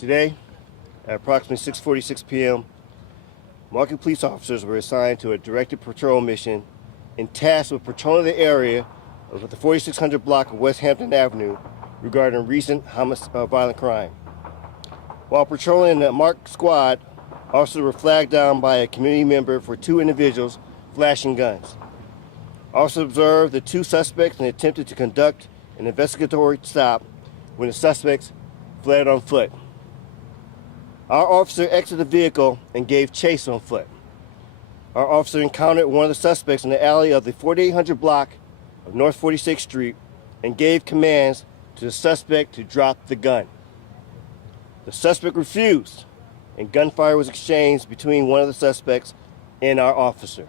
Today, at approximately 6:46 p.m., Milwaukee police officers were assigned to a directed patrol mission and tasked with patrolling the area of the 4600 block of West Hampton Avenue regarding recent violent crime. While patrolling the marked squad, officers were flagged down by a community member for two individuals flashing guns. Officers observed the two suspects and attempted to conduct an investigatory stop when the suspects fled on foot. Our officer exited the vehicle and gave chase on foot. Our officer encountered one of the suspects in the alley of the 4800 block of North 46th Street and gave commands to the suspect to drop the gun. The suspect refused, and gunfire was exchanged between one of the suspects and our officer.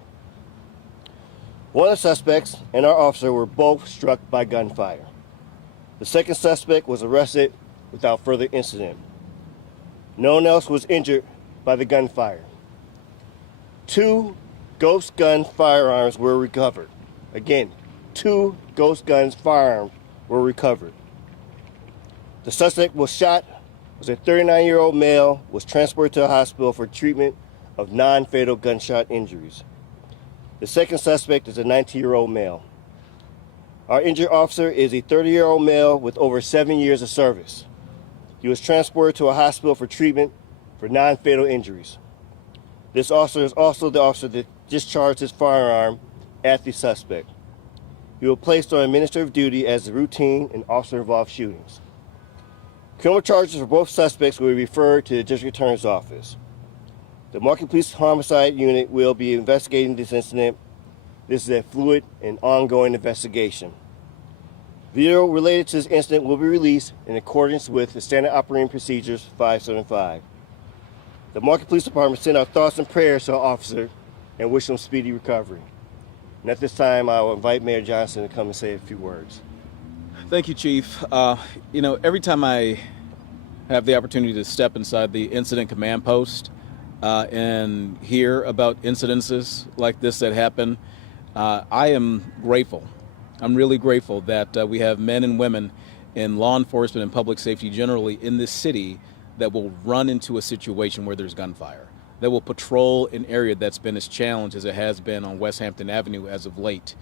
One of the suspects and our officer were both struck by gunfire. The second suspect was arrested without further incident. No one else was injured by the gunfire. Two ghost gun firearms were recovered. Again, two ghost guns firearms were recovered. The suspect was shot, was a 39-year-old male, was transported to a hospital for treatment of non-fatal gunshot injuries. The second suspect is a 19-year-old male. Our injured officer is a 30-year-old male with over 7 years of service. He was transported to a hospital for treatment for non-fatal injuries. This officer is also the officer that discharged his firearm at the suspect. He was placed on administrative duty as the routine and officer-involved shootings. Criminal charges for both suspects will be referred to the district attorney's office. The Milwaukee Police Homicide Unit will be investigating this incident. This is a fluid and ongoing investigation. Video related to this incident will be released in accordance with the Standard Operating Procedures 575. The Milwaukee Police Department send our thoughts and prayers to our officer and wish him speedy recovery. And at this time, I will invite Mayor Johnson to come and say a few words. Thank you, Chief. Every time I have the opportunity to step inside the incident command post and hear about incidences like this that happen, I am grateful. I'm really grateful that we have men and women in law enforcement and public safety generally in this city that will run into a situation where there's gunfire, that will patrol an area that's been as challenged as it has been on West Hampton Avenue as of late.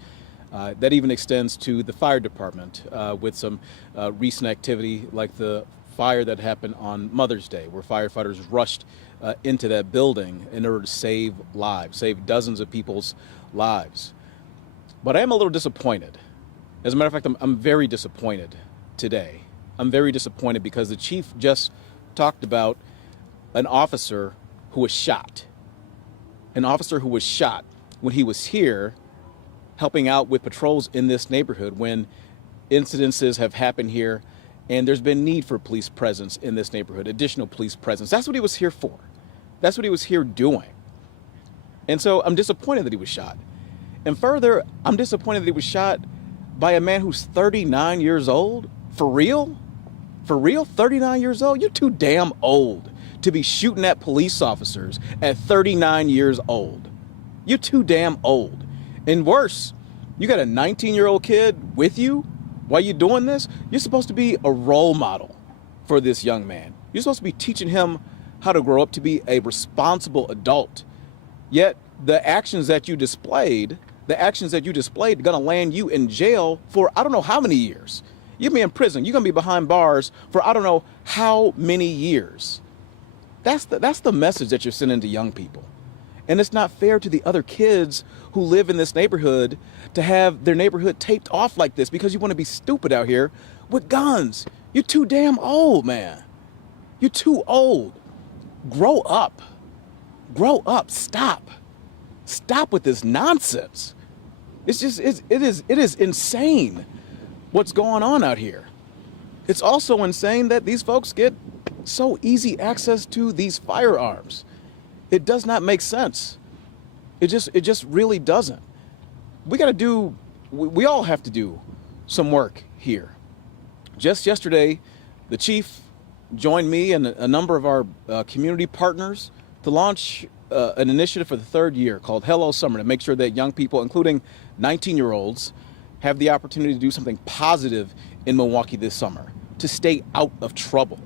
That even extends to the fire department with some recent activity like the fire that happened on Mother's Day, where firefighters rushed into that building in order to save lives, save dozens of people's lives. But I am a little disappointed. As a matter of fact, I'm very disappointed today. I'm very disappointed because the chief just talked about an officer who was shot. An officer who was shot when he was here helping out with patrols in this neighborhood when incidences have happened here and there's been need for police presence in this neighborhood, additional police presence. That's what he was here for. That's what he was here doing. And so I'm disappointed that he was shot. And further, I'm disappointed that he was shot by a man who's 39 years old? For real? For real? 39 years old? You're too damn old to be shooting at police officers at 39 years old. You're too damn old. And worse, you got a 19-year-old kid with you while you're doing this? You're supposed to be a role model for this young man. You're supposed to be teaching him how to grow up to be a responsible adult. Yet the actions that you displayed are gonna land you in jail for I don't know how many years. You'll be in prison. You're gonna be behind bars for I don't know how many years. That's the message that you're sending to young people. And it's not fair to the other kids who live in this neighborhood to have their neighborhood taped off like this because you want to be stupid out here with guns. You're too damn old, man. You're too old. Grow up. Grow up. Stop. Stop with this nonsense. It is insane what's going on out here. It's also insane that these folks get so easy access to these firearms. It does not make sense. It just really doesn't. We all have to do some work here. Just yesterday, the chief joined me and a number of our community partners to launch an initiative for the third year called Hello Summer to make sure that young people, including 19-year-olds, have the opportunity to do something positive in Milwaukee this summer, to stay out of trouble.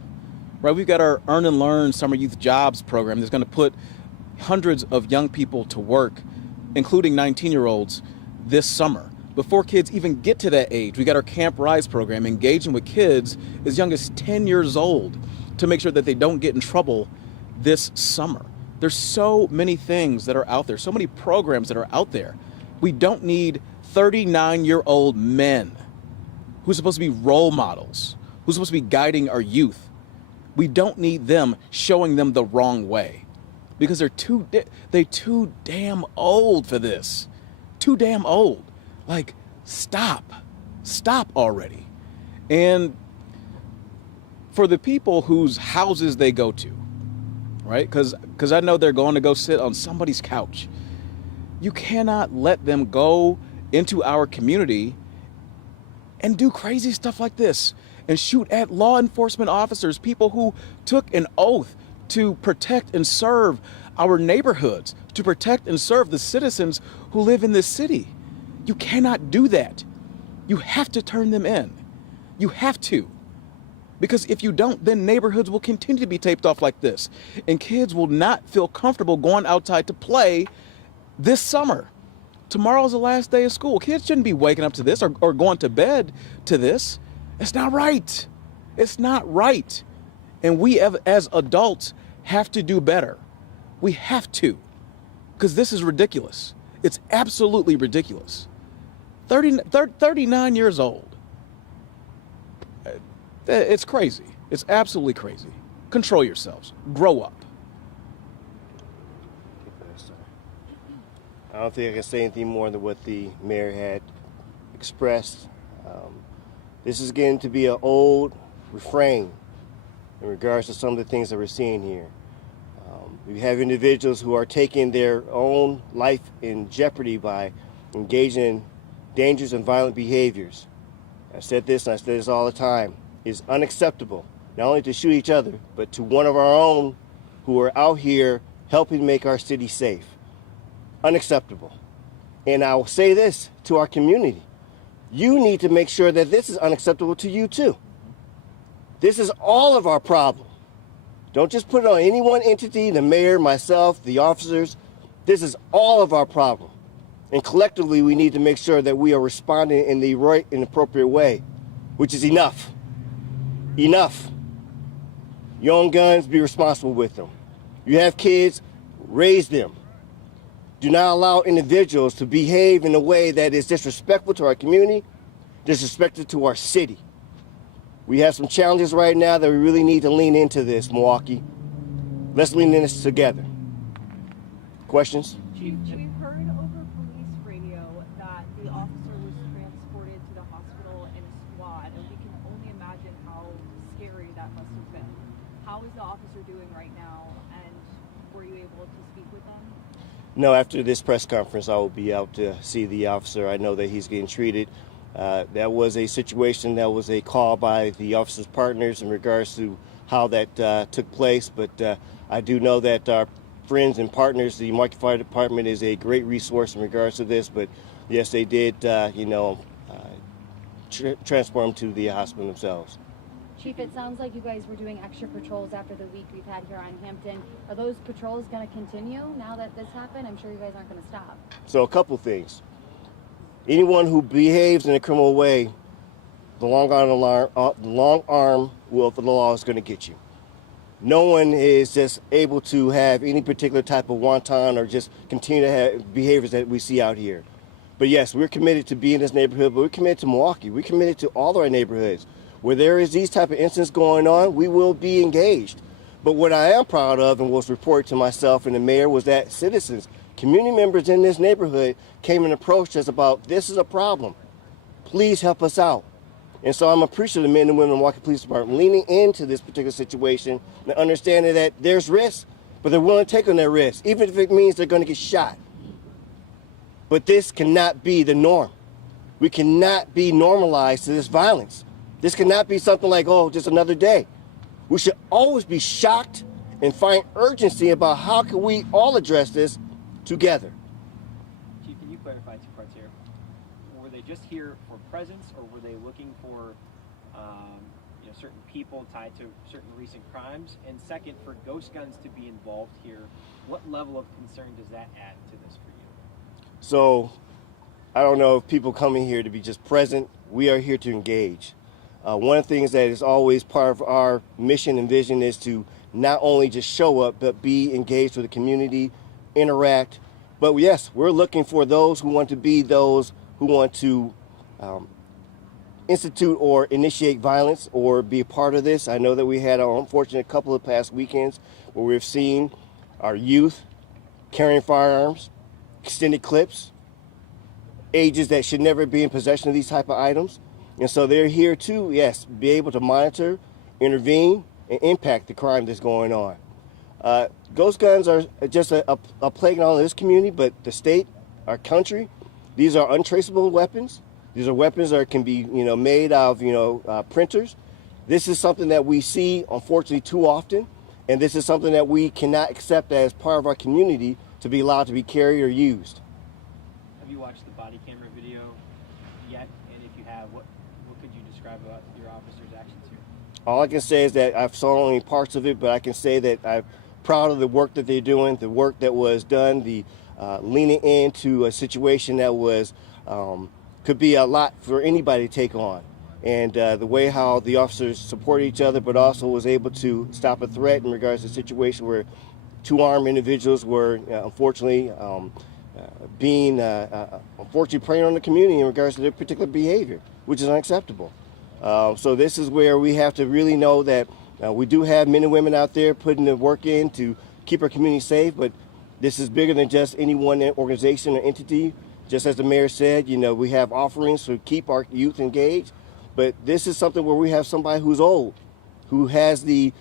right? We've got our Earn and Learn Summer Youth Jobs program that's going to put hundreds of young people to work, including 19-year-olds, this summer. Before kids even get to that age, we got our Camp Rise program, engaging with kids as young as 10 years old to make sure that they don't get in trouble this summer. There's so many things that are out there, so many programs that are out there. We don't need 39-year-old men who's supposed to be role models, who's supposed to be guiding our youth. We don't need them showing them the wrong way because they're too damn old for this. Too damn old. Like, stop already. And for the people whose houses they go to, right? Because I know they're going to go sit on somebody's couch. You cannot let them go into our community and do crazy stuff like this and shoot at law enforcement officers, people who took an oath to protect and serve our neighborhoods, to protect and serve the citizens who live in this city. You cannot do that. You have to turn them in. You have to. Because if you don't, then neighborhoods will continue to be taped off like this. And kids will not feel comfortable going outside to play this summer. Tomorrow's the last day of school. Kids shouldn't be waking up to this or going to bed to this. It's not right. It's not right. And we as adults have to do better. We have to. Because this is ridiculous. It's absolutely ridiculous. 39 years old. It's crazy. It's absolutely crazy. Control yourselves. Grow up. I don't think I can say anything more than what the mayor had expressed. This is getting to be an old refrain in regards to some of the things that we're seeing here. We have individuals who are taking their own life in jeopardy by engaging in dangerous and violent behaviors. I've said this, and I say this all the time. It's unacceptable, not only to shoot each other, but to one of our own who are out here helping make our city safe. Unacceptable. And I will say this to our community. You need to make sure that this is unacceptable to you too. This is all of our problem. Don't just put it on any one entity, the mayor, myself, the officers. This is all of our problem. And collectively, we need to make sure that we are responding in the right and appropriate way, which is enough. Enough. You own guns, be responsible with them. You have kids, raise them. Do not allow individuals to behave in a way that is disrespectful to our community, disrespectful to our city. We have some challenges right now that we really need to lean into this, Milwaukee. Let's lean into this together. Questions? Chief, we've heard over police radio that the officer was transported to the hospital in a squad, and we can only imagine how scary that must have been. How is the officer doing right now, and were you able to speak with them? No, after this press conference, I will be out to see the officer. I know that he's getting treated. That was a situation, that was a call by the officer's partners in regards to how that took place. But I do know that our friends and partners, the Milwaukee Fire Department, is a great resource in regards to this. But yes, they did, transport him to the hospital themselves. Chief, it sounds like you guys were doing extra patrols after the week we've had here on Hampton. Are those patrols going to continue now that this happened? I'm sure you guys aren't going to stop. So a couple things. Anyone who behaves in a criminal way, the long arm will of the law is going to get you. No one is just able to have any particular type of wanton or just continue to have behaviors that we see out here. But yes, we're committed to being in this neighborhood, but we're committed to Milwaukee. We're committed to all our neighborhoods. Where there is these type of incidents going on, we will be engaged. But what I am proud of and was reported to myself and the mayor was that citizens, community members in this neighborhood came and approached us about, this is a problem. Please help us out. And so I'm appreciative of the men and women in the Milwaukee Police Department leaning into this particular situation and understanding that there's risk, but they're willing to take on that risk, even if it means they're going to get shot. But this cannot be the norm. We cannot be normalized to this violence. This cannot be something like, oh, just another day. We should always be shocked and find urgency about how can we all address this together. Chief, can you clarify two parts here? Were they just here for presence, or were they looking for certain people tied to certain recent crimes? And second, for ghost guns to be involved here, what level of concern does that add to this for you? So I don't know if people coming here to be just present. We are here to engage. One of the things that is always part of our mission and vision is to not only just show up, but be engaged with the community, interact. But yes, we're looking for those who want to be those who want to institute or initiate violence or be a part of this. I know that we had an unfortunate couple of past weekends where we've seen our youth carrying firearms, extended clips, ages that should never be in possession of these type of items. And so they're here to, yes, be able to monitor, intervene, and impact the crime that's going on. Ghost guns are just a plague on this community, but the state, our country, these are untraceable weapons. These are weapons that can be, made out of, printers. This is something that we see, unfortunately, too often, and this is something that we cannot accept as part of our community to be allowed to be carried or used. Have you watched the body camera video yet? And if you have, what could you describe about your officer's actions here? All I can say is that I've saw only parts of it, but I can say that I'm proud of the work that they're doing, the work that was done, the leaning into a situation that was could be a lot for anybody to take on. And the way how the officers supported each other, but also was able to stop a threat in regards to a situation where two armed individuals were unfortunately being unfortunately preying on the community in regards to their particular behavior, which is unacceptable. So this is where we have to really know that we do have men and women out there putting the work in to keep our community safe, but this is bigger than just any one organization or entity. Just as the mayor said, we have offerings to keep our youth engaged, but this is something where we have somebody who's old, who has the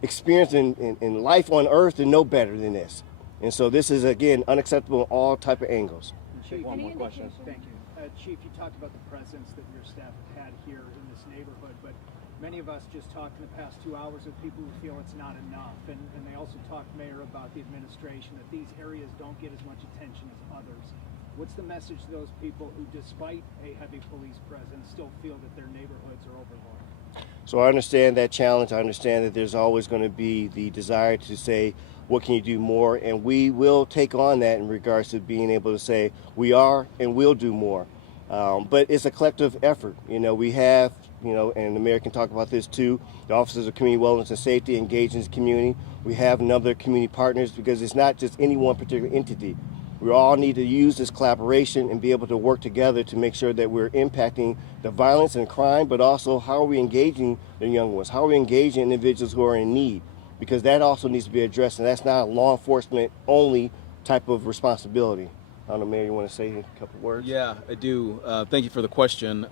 experience in life on earth and know better than this. And so this is, again, unacceptable in all type of angles. Chief, one Any more question. indication? Thank you. Chief, you talked about the presence that your staff have had here in this neighborhood, but many of us just talked in the past 2 hours with people who feel it's not enough. And they also talked, Mayor, about the administration, that these areas don't get as much attention as others. What's the message to those people who, despite a heavy police presence, still feel that their neighborhoods are overlooked? So I understand that challenge. I understand that there's always going to be the desire to say, what can you do more? And we will take on that in regards to being able to say, we are and will do more. But it's a collective effort. We have, and the mayor can talk about this too, the Officers of Community Wellness and Safety engaged in the community. We have another community partners because it's not just any one particular entity. We all need to use this collaboration and be able to work together to make sure that we're impacting the violence and crime, but also how are we engaging the young ones? How are we engaging individuals who are in need? Because that also needs to be addressed, and that's not a law enforcement only type of responsibility. I don't know, Mayor, you want to say a couple words? Yeah, I do. Thank you for the question.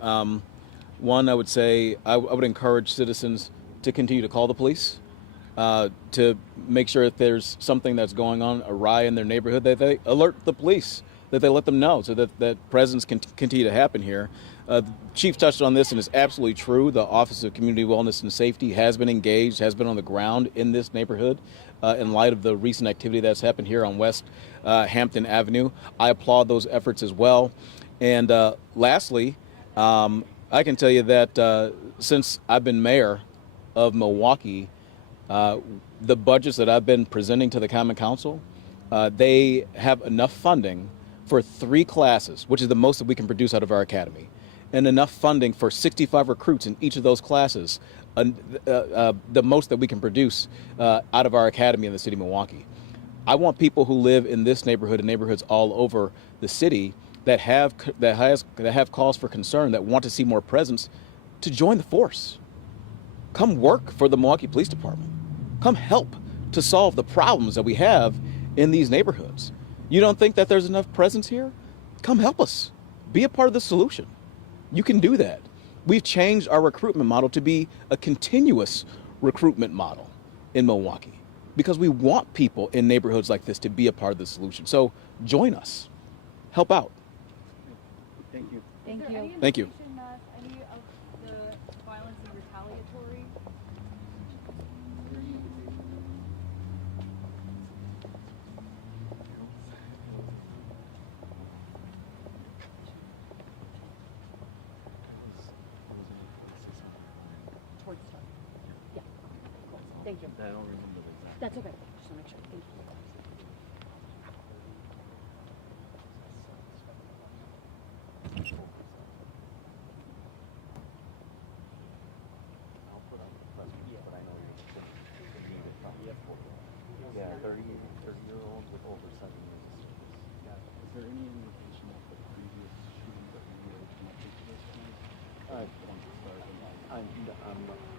One, I would say I would encourage citizens to continue to call the police, to make sure if there's something that's going on awry in their neighborhood, that they alert the police, that they let them know so that presence can continue to happen here. The Chief touched on this, and it's absolutely true. The Office of Community Wellness and Safety has been engaged, has been on the ground in this neighborhood in light of the recent activity that's happened here on West Hampton Avenue. I applaud those efforts as well. And lastly, I can tell you that since I've been mayor of Milwaukee, the budgets that I've been presenting to the Common Council, they have enough funding for 3 classes, which is the most that we can produce out of our academy, and enough funding for 65 recruits in each of those classes, the most that we can produce out of our academy in the city of Milwaukee. I want people who live in this neighborhood and neighborhoods all over the city that have cause for concern, that want to see more presence, to join the force. Come work for the Milwaukee Police Department. Come help to solve the problems that we have in these neighborhoods. You don't think that there's enough presence here? Come help us. Be a part of the solution. You can do that. We've changed our recruitment model to be a continuous recruitment model in Milwaukee because we want people in neighborhoods like this to be a part of the solution. So join us. Help out. Thank you. Thank Is there you. any Thank you. indication that any of the violence is retaliatory? Thank you. I don't remember the exact. That's okay. Just want to make sure. Thank you. I'll put on the press release, but I know you're going to need it from the airport. Yeah, 30-year-old with over 7 years of service. Yeah. Is there any indication of the previous shootings that we were connected to this one? I'm